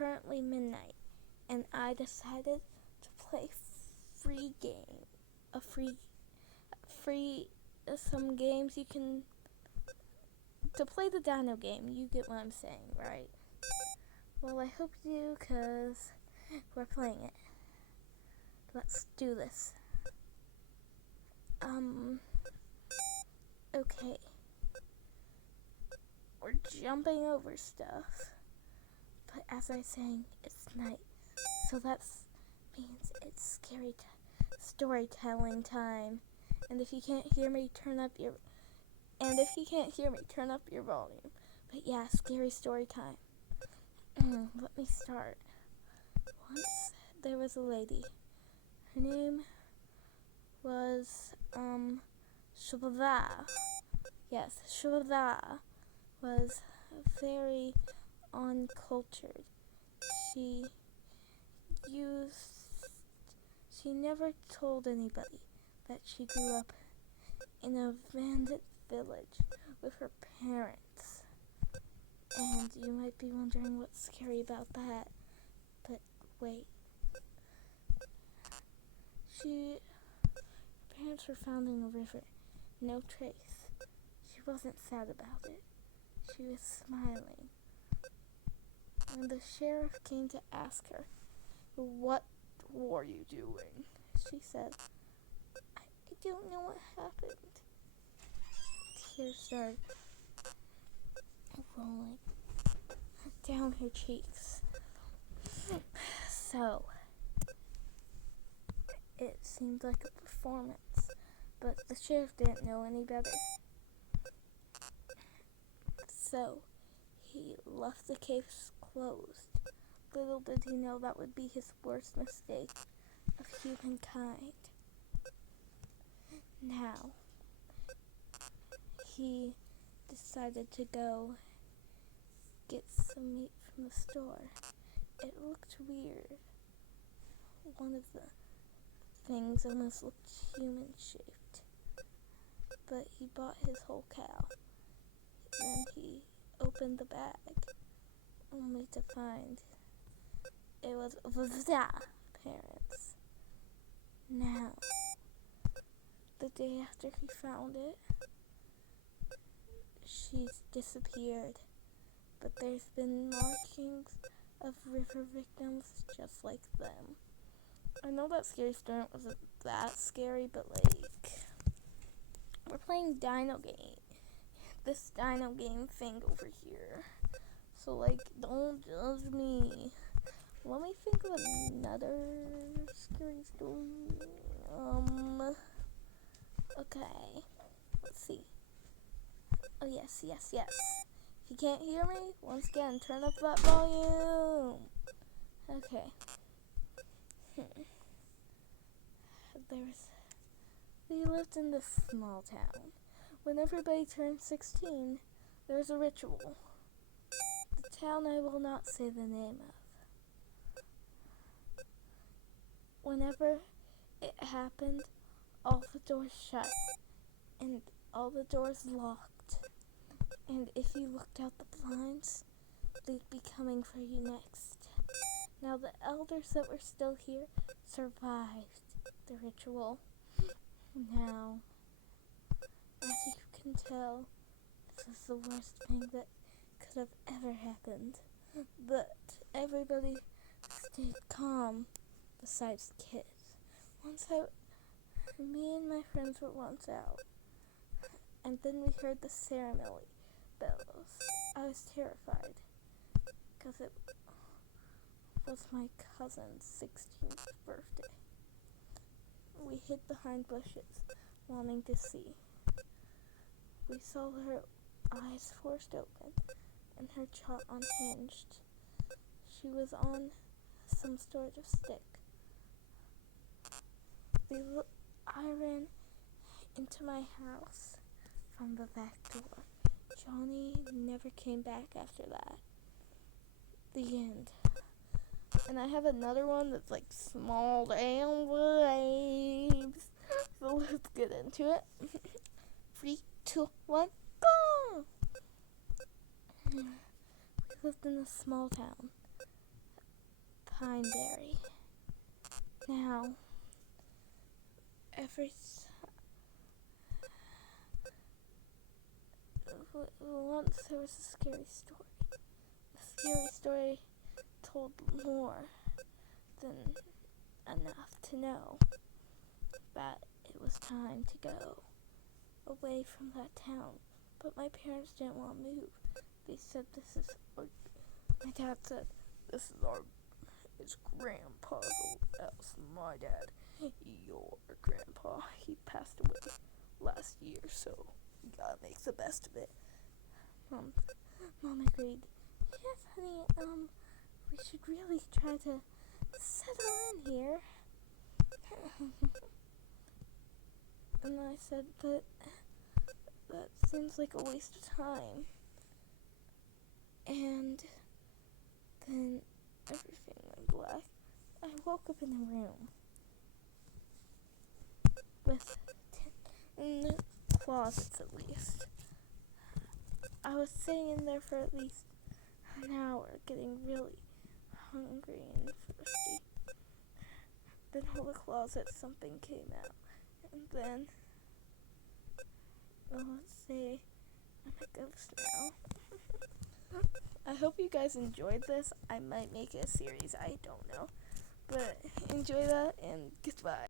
currently midnight, and I decided to play free game. A free some games you can to play the Dino game. You get what I'm saying, right? Well, I hope you do, cause we're playing it. Let's do this. Okay. We're jumping over stuff. But as I was saying, it's night. So that means it's storytelling time. And if you can't hear me, turn up your volume. But yeah, scary story time. Let me start. Once there was a lady. Her name was Shubhava. Yes, Shubhava was very uncultured. She never told anybody that she grew up in a bandit village with her parents. And you might be wondering what's scary about that. But wait. Her parents were found in a river. No trace. She wasn't sad about it. She was smiling. When the sheriff came to ask her, "What were you doing?" she said, I don't know what happened." Tears started rolling down her cheeks. So, it seemed like a performance, but the sheriff didn't know any better. So, he left the case closed. Little did he know that would be his worst mistake of humankind. Now, he decided to go get some meat from the store. It looked weird. One of the things almost looked human-shaped. But he bought his whole cow. Then he opened the bag, only to find it was the parents. Now, the day after he found it, she's disappeared. But there's been markings of river victims just like them. I know that scary story wasn't that scary, but we're playing Dino game. This Dino game thing over here. So don't judge me. Let me think of another scary story. Okay. Let's see. Oh, yes. If you can't hear me, once again, turn up that volume. Okay. We lived in this small town. When everybody turns 16, there's a ritual. The town I will not say the name of. Whenever it happened, all the doors shut and all the doors locked. And if you looked out the blinds, they'd be coming for you next. Now the elders that were still here survived the ritual. Now, as you can tell, this is the worst thing that could have ever happened. But everybody stayed calm, besides the kids. Me and my friends were once out, and then we heard the ceremony bells. I was terrified, because it was my cousin's 16th birthday. We hid behind bushes, wanting to see. We saw her eyes forced open and her jaw unhinged. She was on some sort of stick. I ran into my house from the back door. Johnny never came back after that. The end. And I have another one that's small damn waves. So let's get into it. 3, 2, 1, go! We lived in a small town. Pineberry. Now, once there was a scary story. A scary story told more than enough to know that it was time to go away from that town. But my parents didn't want to move. They said my dad said, it's Grandpa's old house. My dad, your grandpa, he passed away last year, so you gotta make the best of it. Mom agreed. Yes, honey, we should really try to settle in here. And I said, but that seems like a waste of time. And then everything went black. I woke up in a room with in the closets at least. I was sitting in there for at least an hour, getting really hungry and thirsty. Then all the closets, something came out. And then, let's say, I'm a ghost now. I hope you guys enjoyed this. I might make a series, I don't know. But enjoy that, and goodbye.